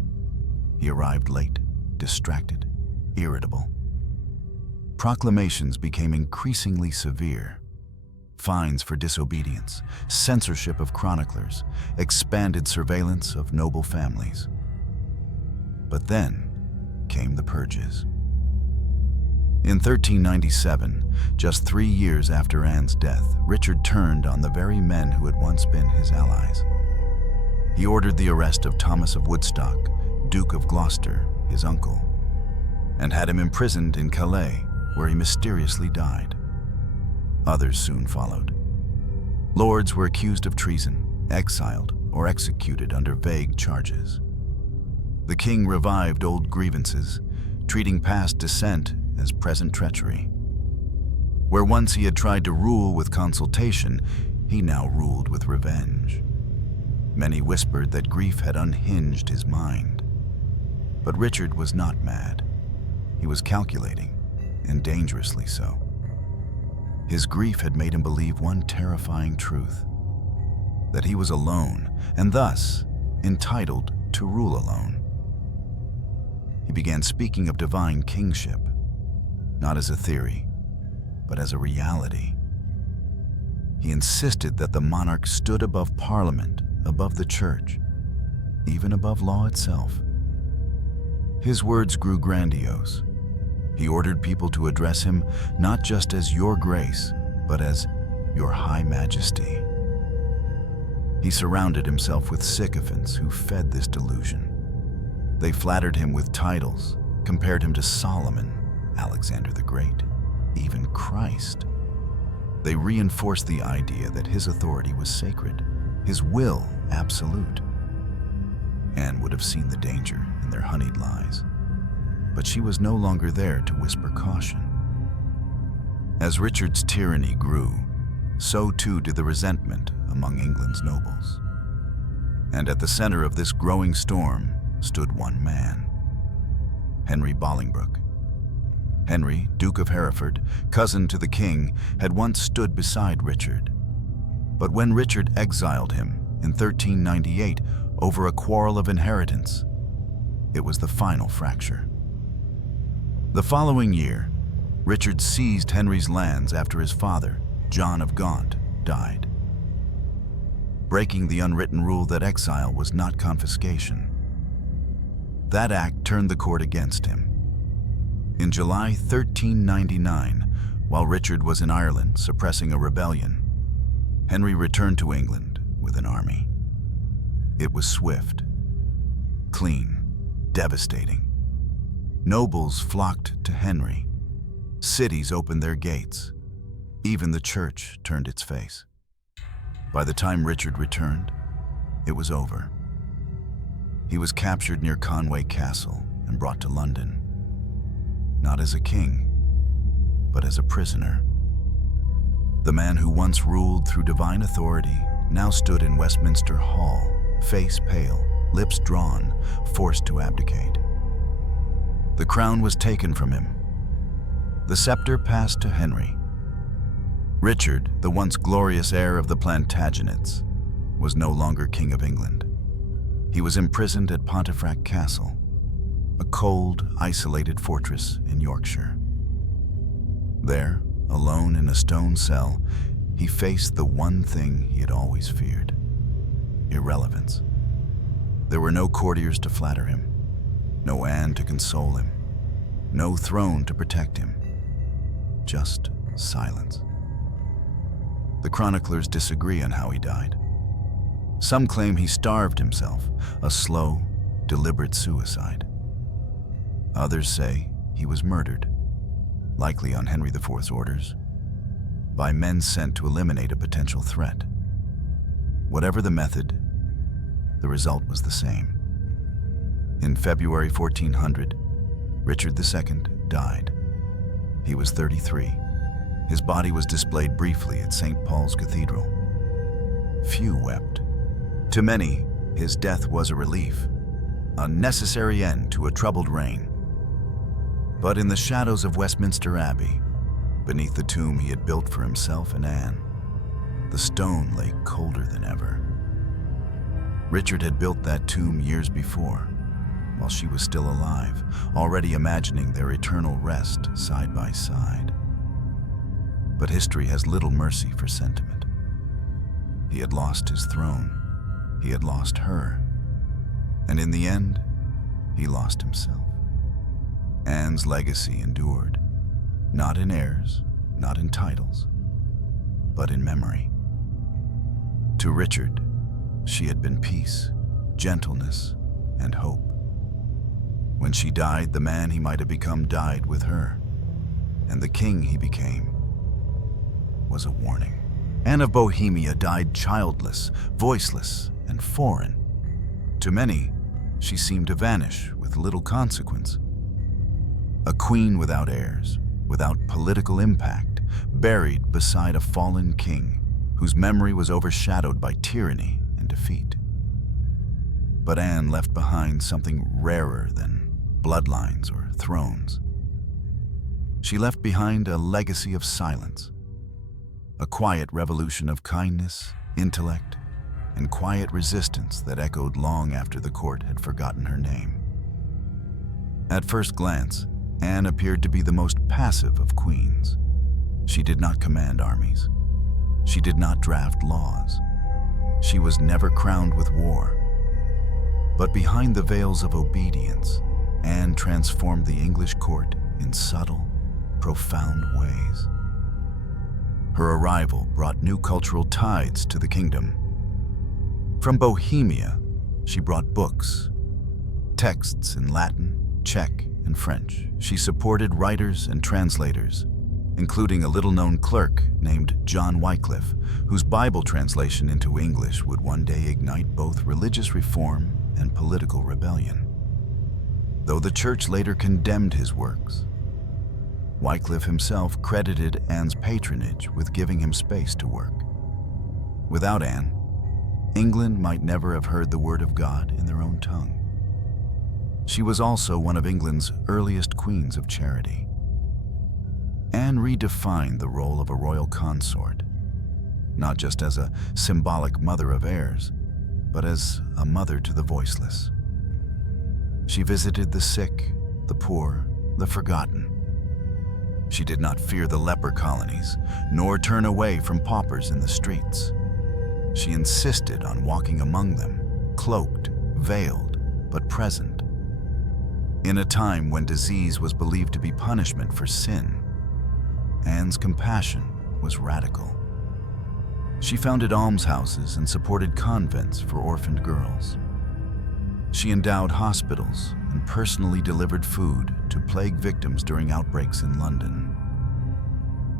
he arrived late, distracted, irritable. Proclamations became increasingly severe. Fines for disobedience, censorship of chroniclers, expanded surveillance of noble families. But then came the purges. In 1397, just 3 years after Anne's death, Richard turned on the very men who had once been his allies. He ordered the arrest of Thomas of Woodstock, Duke of Gloucester, his uncle, and had him imprisoned in Calais, where he mysteriously died. Others soon followed. Lords were accused of treason, exiled, or executed under vague charges. The king revived old grievances, treating past dissent as present treachery. Where once he had tried to rule with consultation, he now ruled with revenge. Many whispered that grief had unhinged his mind. But Richard was not mad. He was calculating, and dangerously so. His grief had made him believe one terrifying truth: that he was alone, and thus entitled to rule alone. He began speaking of divine kingship, not as a theory, but as a reality. He insisted that the monarch stood above Parliament, above the church, even above law itself. His words grew grandiose. He ordered people to address him not just as Your Grace, but as Your High Majesty. He surrounded himself with sycophants who fed this delusion. They flattered him with titles, compared him to Solomon, Alexander the Great, even Christ. They reinforced the idea that his authority was sacred, his will absolute. Anne would have seen the danger in their honeyed lies, but she was no longer there to whisper caution. As Richard's tyranny grew, so too did the resentment among England's nobles. And at the center of this growing storm stood one man, Henry Bolingbroke. Henry, Duke of Hereford, cousin to the king, had once stood beside Richard. But when Richard exiled him in 1398 over a quarrel of inheritance, it was the final fracture. The following year, Richard seized Henry's lands after his father, John of Gaunt, died, breaking the unwritten rule that exile was not confiscation. That act turned the court against him. In July 1399, while Richard was in Ireland suppressing a rebellion, Henry returned to England with an army. It was swift, clean, devastating. Nobles flocked to Henry. Cities opened their gates. Even the church turned its face. By the time Richard returned, it was over. He was captured near Conway Castle and brought to London, not as a king, but as a prisoner. The man who once ruled through divine authority now stood in Westminster Hall, face pale, lips drawn, forced to abdicate. The crown was taken from him. The scepter passed to Henry. Richard, the once glorious heir of the Plantagenets, was no longer King of England. He was imprisoned at Pontefract Castle, a cold, isolated fortress in Yorkshire. There, alone in a stone cell, he faced the one thing he had always feared: irrelevance. There were no courtiers to flatter him, no Anne to console him, no throne to protect him, just silence. The chroniclers disagree on how he died. Some claim he starved himself, a slow, deliberate suicide. Others say he was murdered, likely on Henry IV's orders, by men sent to eliminate a potential threat. Whatever the method, the result was the same. In February 1400, Richard II died. He was 33. His body was displayed briefly at St. Paul's Cathedral. Few wept. To many, his death was a relief, a necessary end to a troubled reign. But in the shadows of Westminster Abbey, beneath the tomb he had built for himself and Anne, the stone lay colder than ever. Richard had built that tomb years before, while she was still alive, already imagining their eternal rest side by side. But history has little mercy for sentiment. He had lost his throne. He had lost her. And in the end, he lost himself. Anne's legacy endured, not in heirs, not in titles, but in memory. To Richard, she had been peace, gentleness, and hope. When she died, the man he might have become died with her, and the king he became was a warning. Anne of Bohemia died childless, voiceless, and foreign. To many, she seemed to vanish with little consequence. A queen without heirs, without political impact, buried beside a fallen king whose memory was overshadowed by tyranny and defeat. But Anne left behind something rarer than bloodlines or thrones. She left behind a legacy of silence, a quiet revolution of kindness, intellect, and quiet resistance that echoed long after the court had forgotten her name. At first glance, Anne appeared to be the most passive of queens. She did not command armies. She did not draft laws. She was never crowned with war. But behind the veils of obedience, Anne transformed the English court in subtle, profound ways. Her arrival brought new cultural tides to the kingdom. From Bohemia, she brought books, texts in Latin, Czech, and French. She supported writers and translators, including a little-known clerk named John Wycliffe, whose Bible translation into English would one day ignite both religious reform and political rebellion. Though the church later condemned his works, Wycliffe himself credited Anne's patronage with giving him space to work. Without Anne, England might never have heard the word of God in their own tongue. She was also one of England's earliest queens of charity. Anne redefined the role of a royal consort, not just as a symbolic mother of heirs, but as a mother to the voiceless. She visited the sick, the poor, the forgotten. She did not fear the leper colonies, nor turn away from paupers in the streets. She insisted on walking among them, cloaked, veiled, but present. In a time when disease was believed to be punishment for sin, Anne's compassion was radical. She founded almshouses and supported convents for orphaned girls. She endowed hospitals and personally delivered food to plague victims during outbreaks in London.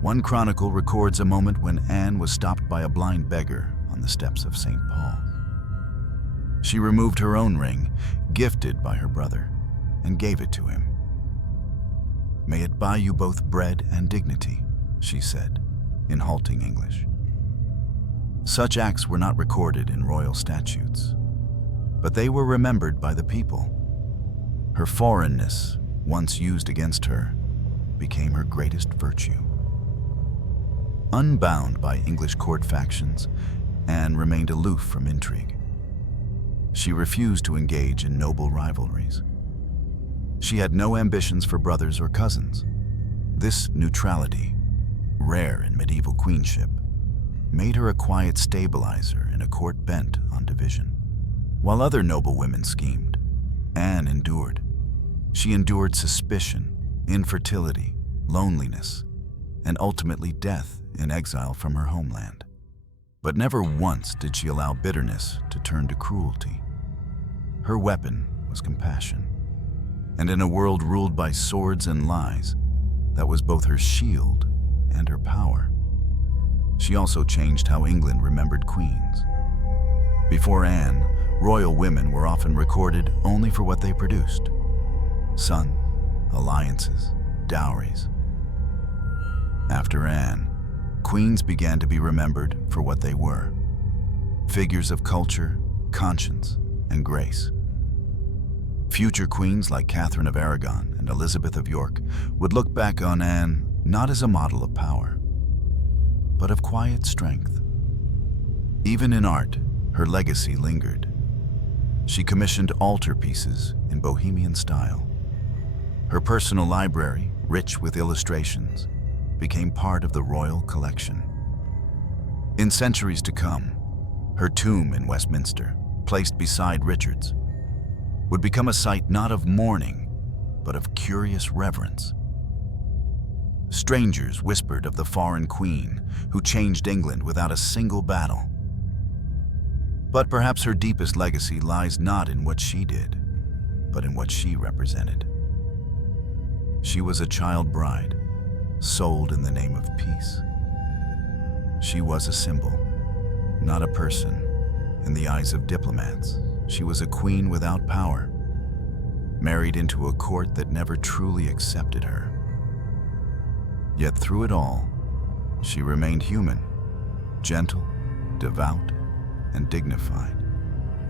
One chronicle records a moment when Anne was stopped by a blind beggar on the steps of St. Paul's. She removed her own ring, gifted by her brother, and gave it to him. "May it buy you both bread and dignity," she said, in halting English. Such acts were not recorded in royal statutes, but they were remembered by the people. Her foreignness, once used against her, became her greatest virtue. Unbound by English court factions, Anne remained aloof from intrigue. She refused to engage in noble rivalries. She had no ambitions for brothers or cousins. This neutrality, rare in medieval queenship, made her a quiet stabilizer in a court bent on division. While other noble women schemed, Anne endured. She endured suspicion, infertility, loneliness, and ultimately death in exile from her homeland. But never once did she allow bitterness to turn to cruelty. Her weapon was compassion. And in a world ruled by swords and lies, that was both her shield and her power. She also changed how England remembered queens. Before Anne, royal women were often recorded only for what they produced: sons, alliances, dowries. After Anne, queens began to be remembered for what they were: figures of culture, conscience, and grace. Future queens like Catherine of Aragon and Elizabeth of York would look back on Anne not as a model of power, but of quiet strength. Even in art, her legacy lingered. She commissioned altarpieces in Bohemian style. Her personal library, rich with illustrations, became part of the royal collection. In centuries to come, her tomb in Westminster, placed beside Richard's, would become a site not of mourning, but of curious reverence. Strangers whispered of the foreign queen who changed England without a single battle. But perhaps her deepest legacy lies not in what she did, but in what she represented. She was a child bride, sold in the name of peace. She was a symbol, not a person. In the eyes of diplomats, she was a queen without power, married into a court that never truly accepted her. Yet through it all, she remained human, gentle, devout, and dignified.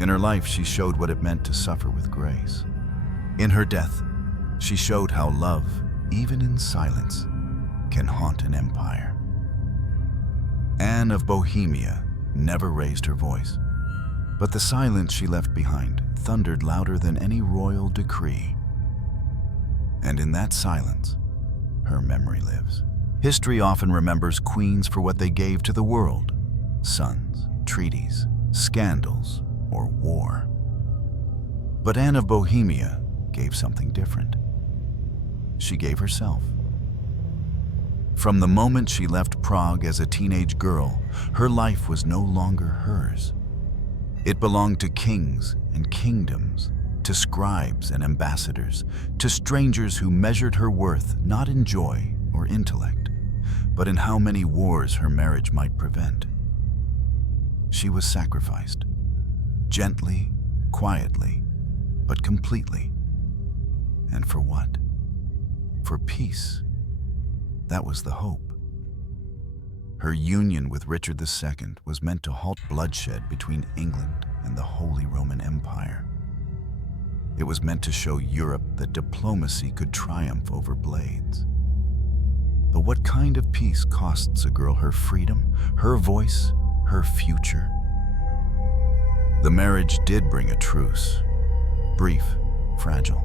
In her life, she showed what it meant to suffer with grace. In her death, she showed how love, even in silence, can haunt an empire. Anne of Bohemia never raised her voice, but the silence she left behind thundered louder than any royal decree. And in that silence, her memory lives. History often remembers queens for what they gave to the world: sons, treaties, scandals, or war. But Anne of Bohemia gave something different. She gave herself. From the moment she left Prague as a teenage girl, her life was no longer hers. It belonged to kings and kingdoms, to scribes and ambassadors, to strangers who measured her worth not in joy or intellect, but in how many wars her marriage might prevent. She was sacrificed, gently, quietly, but completely. And for what? For peace. That was the hope. Her union with Richard II was meant to halt bloodshed between England and the Holy Roman Empire. It was meant to show Europe that diplomacy could triumph over blades. But what kind of peace costs a girl her freedom, her voice, her future? The marriage did bring a truce. Brief, fragile.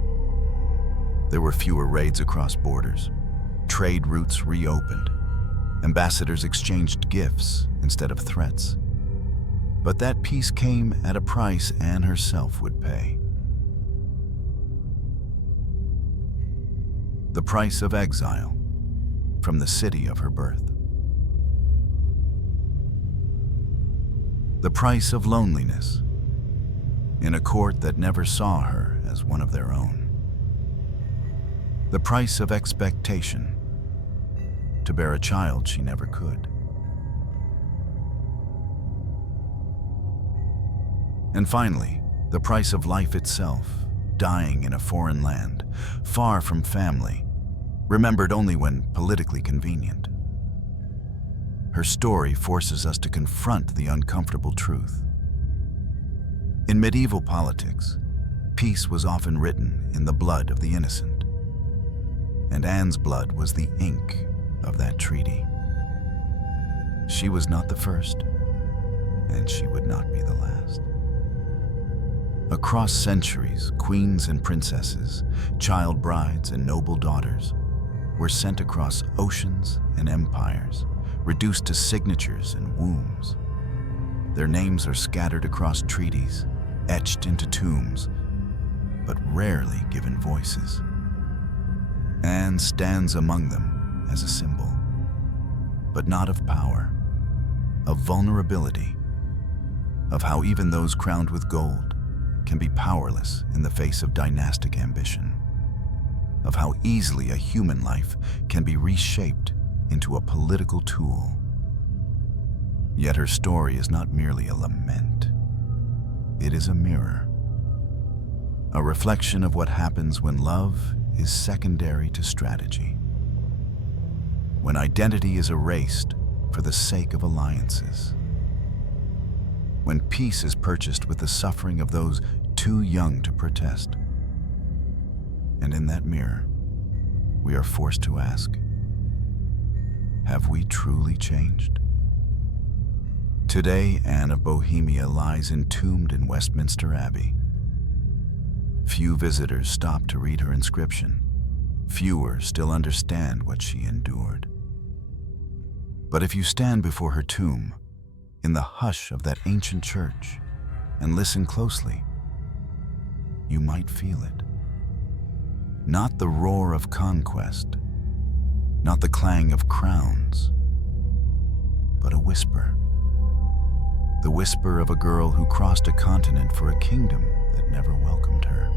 There were fewer raids across borders. Trade routes reopened. Ambassadors exchanged gifts instead of threats. But that peace came at a price Anne herself would pay. The price of exile from the city of her birth. The price of loneliness in a court that never saw her as one of their own. The price of expectation to bear a child she never could. And finally, the price of life itself, dying in a foreign land, far from family, remembered only when politically convenient. Her story forces us to confront the uncomfortable truth. In medieval politics, peace was often written in the blood of the innocent, and Anne's blood was the ink of that treaty. She was not the first, and she would not be the last. Across centuries, queens and princesses, child brides and noble daughters were sent across oceans and empires, reduced to signatures and wombs. Their names are scattered across treaties, etched into tombs, but rarely given voices. Anne stands among them as a symbol, but not of power, of vulnerability, of how even those crowned with gold can be powerless in the face of dynastic ambition, of how easily a human life can be reshaped into a political tool. Yet her story is not merely a lament. It is a mirror, a reflection of what happens when love is secondary to strategy, when identity is erased for the sake of alliances, when peace is purchased with the suffering of those too young to protest. And in that mirror, we are forced to ask, have we truly changed? Today, Anne of Bohemia lies entombed in Westminster Abbey. Few visitors stop to read her inscription. Fewer still understand what she endured. But if you stand before her tomb, in the hush of that ancient church, and listen closely, you might feel it. Not the roar of conquest, not the clang of crowns, but a whisper. The whisper of a girl who crossed a continent for a kingdom that never welcomed her.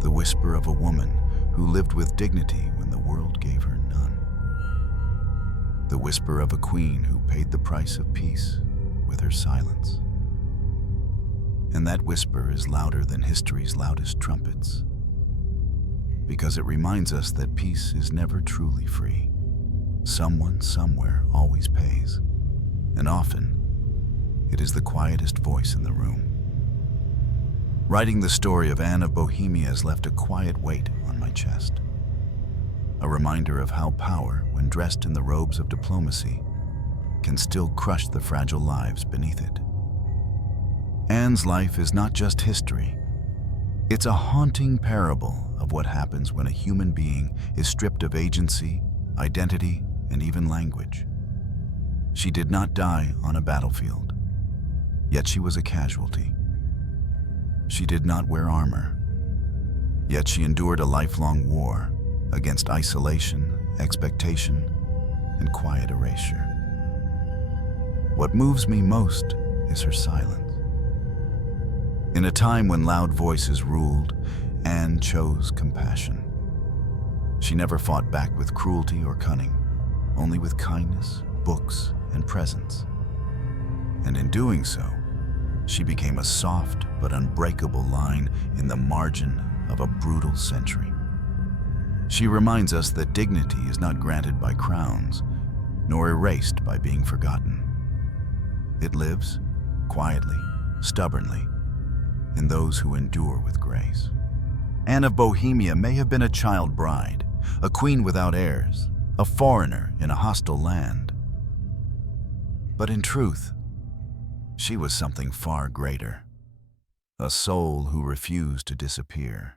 The whisper of a woman who lived with dignity when the world gave her none. The whisper of a queen who paid the price of peace with her silence. And that whisper is louder than history's loudest trumpets, because it reminds us that peace is never truly free. Someone, somewhere, always pays, and often, it is the quietest voice in the room. Writing the story of Anne of Bohemia has left a quiet weight on my chest, a reminder of how power, when dressed in the robes of diplomacy, can still crush the fragile lives beneath it. Anne's life is not just history. It's a haunting parable of what happens when a human being is stripped of agency, identity, and even language. She did not die on a battlefield, yet she was a casualty. She did not wear armor, yet she endured a lifelong war against isolation, expectation, and quiet erasure. What moves me most is her silence. In a time when loud voices ruled, Anne chose compassion. She never fought back with cruelty or cunning. only with kindness, books, and presents. And in doing so, she became a soft but unbreakable line in the margin of a brutal century. She reminds us that dignity is not granted by crowns, nor erased by being forgotten. It lives, quietly, stubbornly, in those who endure with grace. Anne of Bohemia may have been a child bride, a queen without heirs, a foreigner in a hostile land. But in truth, she was something far greater, a soul who refused to disappear.